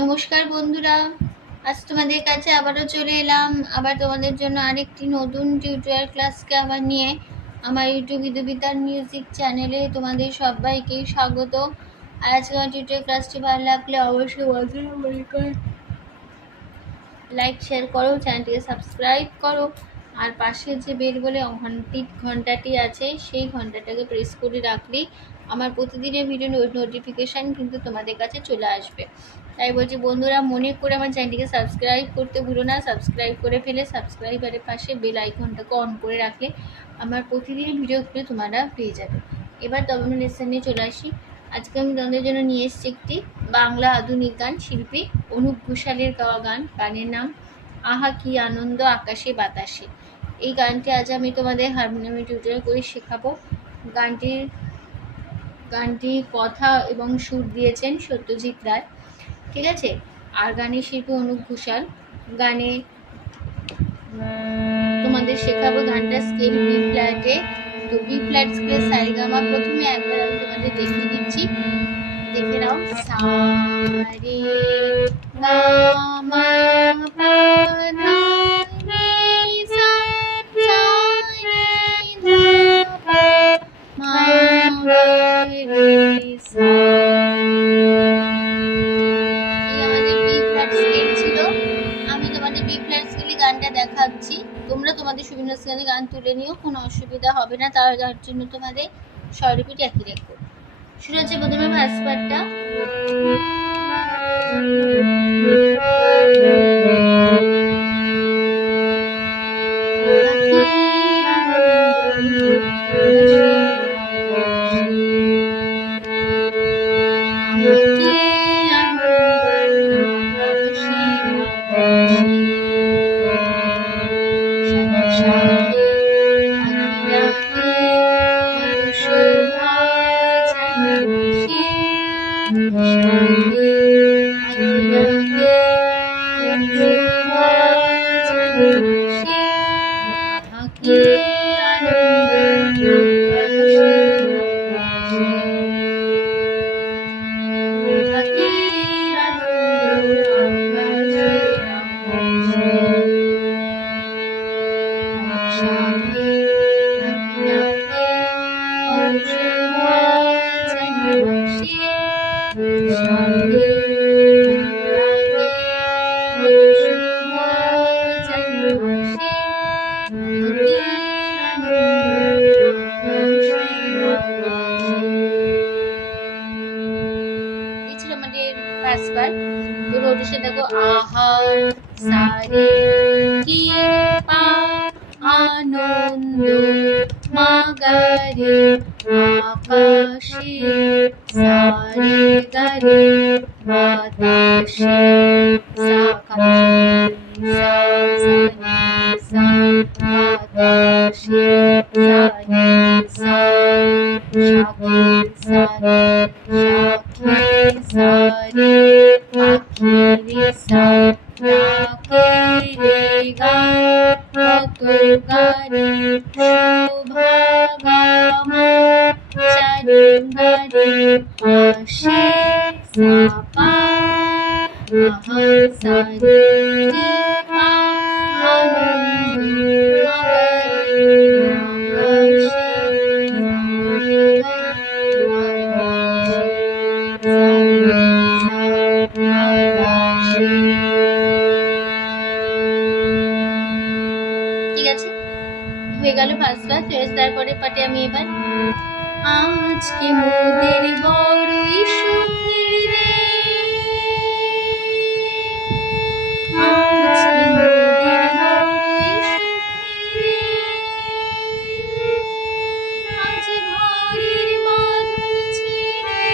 নমস্কার বন্ধুরা, আজ তোমাদের কাছে আবারও চলে এলাম। আবার তোমাদের জন্য আরেকটি নতুন টিউটোরিয়াল ক্লাসকে আবার নিয়ে আমার ইউটিউব বিদুবিতার মিউজিক চ্যানেলে তোমাদের সবাইকে স্বাগত। আজকে আমার টিউটোরিয়াল ক্লাসটি ভালো লাগলে অবশ্যই লাইক শেয়ার করো, চ্যানেলটিকে সাবস্ক্রাইব করো, আর পাশে যে বেল বলে ঘন্টাটি আছে সেই ঘন্টাটাকে প্রেস করে রাখলেই আমার প্রতিদিনের ভিডিও নোটিফিকেশান কিন্তু তোমাদের কাছে চলে আসবে। তাই বলছি বন্ধুরা, মনে করে আমার চ্যানেলটিকে সাবস্ক্রাইব করতে ভুলো না। সাবস্ক্রাইব করে ফেলে সাবস্ক্রাইবারের পাশে বেল আইকনটাকে অন করে রাখলে আমার প্রতিদিনের ভিডিওগুলো তোমরা পেয়ে যাবে। এবার তবে আমি লেসনে চলে আসি। আজকে আমি তোমাদের জন্য নিয়ে এসেছি একটি বাংলা আধুনিক গান, শিল্পী অনুপ ঘোষালের গাওয়া গান। গানের নাম আহা কি আনন্দ আকাশে বাতাসে। এই গানটি আজ আমি তোমাদের হারমোনিয়ামে টিউটোরিয়াল করে শেখাবো। গানটি কথা এবং সুর দিয়েছেন সত্যজিৎ রায়, ঠিক আছে। আর গানের শিল্পী অনুপ ঘোষাল। গানে তোমাদের শেখাবো গানটা স্কেল বি ফ্ল্যাটে। তো বি ফ্ল্যাট স্কেল সারেগামা। প্রথমে একবার আমি তোমাদের দেখিয়ে দিচ্ছি, দেখে নাও। সা রে গা মা পা ধা রে সা, সা রে ধা পা মা রে সা। গানটা দেখাচ্ছি, তোমরা তোমাদের সুবিধা স্কেলে গান তুলে নিও, কোনো অসুবিধা হবে না। তার জন্য তোমাদের স্বরলিপিটি একই রাখবো। শুরু হচ্ছে প্রথমে ফার্স্ট পার্টটা। দেখো, আহা সারে কি পা আনন্দ মাগারে আকাশে সারে গারে বাতাসে সা সা বাতাসে সারে আখিরে সা রে গা কত গারে শোভা মা চারে গারে আসে সাপা আহা সারে পা আনন্দ হয়ে গেল ফার্স্ট পার্ট। তারপরে পার্টে আমি এবার আজকে মোদের বড়ই সুখী রে, আজকে মোদের বড়ই সুখী রে, আজ ঘরের বাঁধন ছিঁড়ে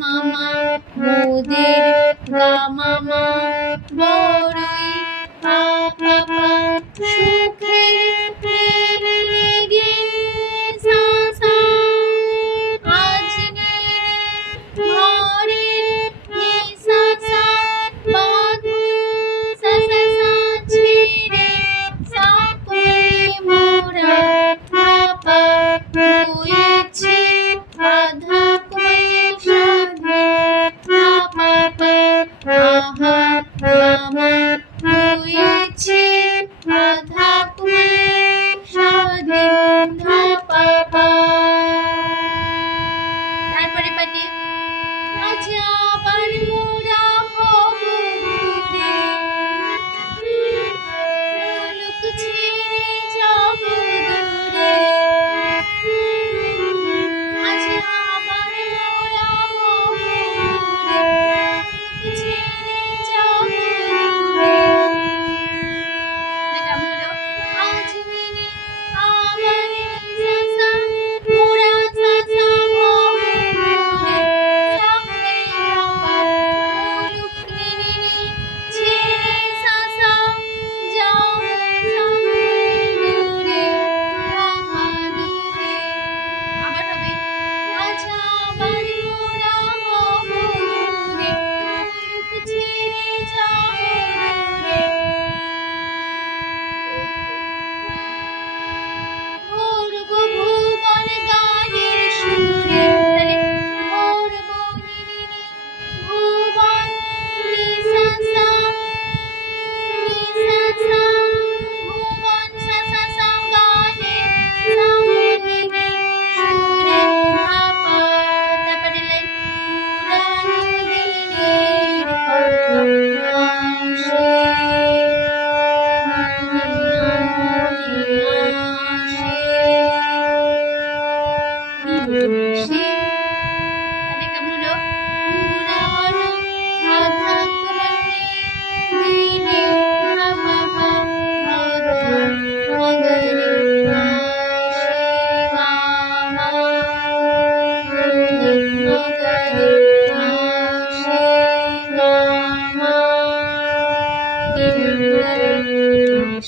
মামা মোদের গা মামা বড়ই পা পা সুখে রে রে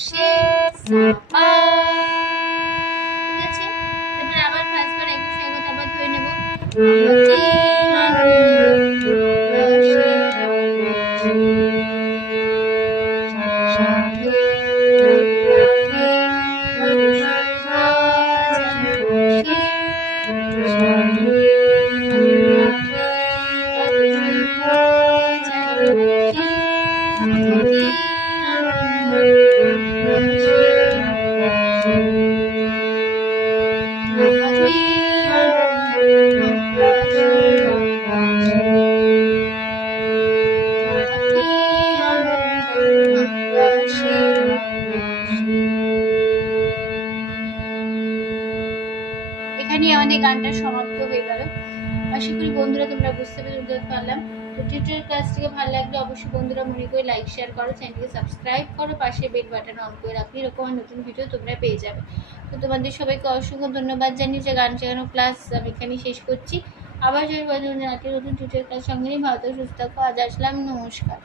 সে সা পা। ঠিক আছে, তারপরে আবার ফার্স্টবার একই সঙ্গে কথা আবার ধরে নেব। এখানেই আমাদের গানটা সমাপ্ত হয়ে গেল। আশা করি বন্ধুরা তোমরা বুঝতে পারলাম। তো টিউটোরিয়াল ক্লাসটিকে ভালো লাগলে অবশ্যই বন্ধুরা মনে করে লাইক শেয়ার করো, চ্যানেলটিকে সাবস্ক্রাইব করো, পাশে বেল বাটন অন করে রাখলে এরকম নতুন ভিডিও তোমরা পেয়ে যাবে। তো তোমাদের সবাইকে অসংখ্য ধন্যবাদ জানিয়ে যে গান শেখানো ক্লাস আমি এখানেই শেষ করছি। আবার নতুন টিউটোরিয়াল ক্লাস সঙ্গে নিয়ে ভালো সুস্থ থাকো। আজ আসলাম, নমস্কার।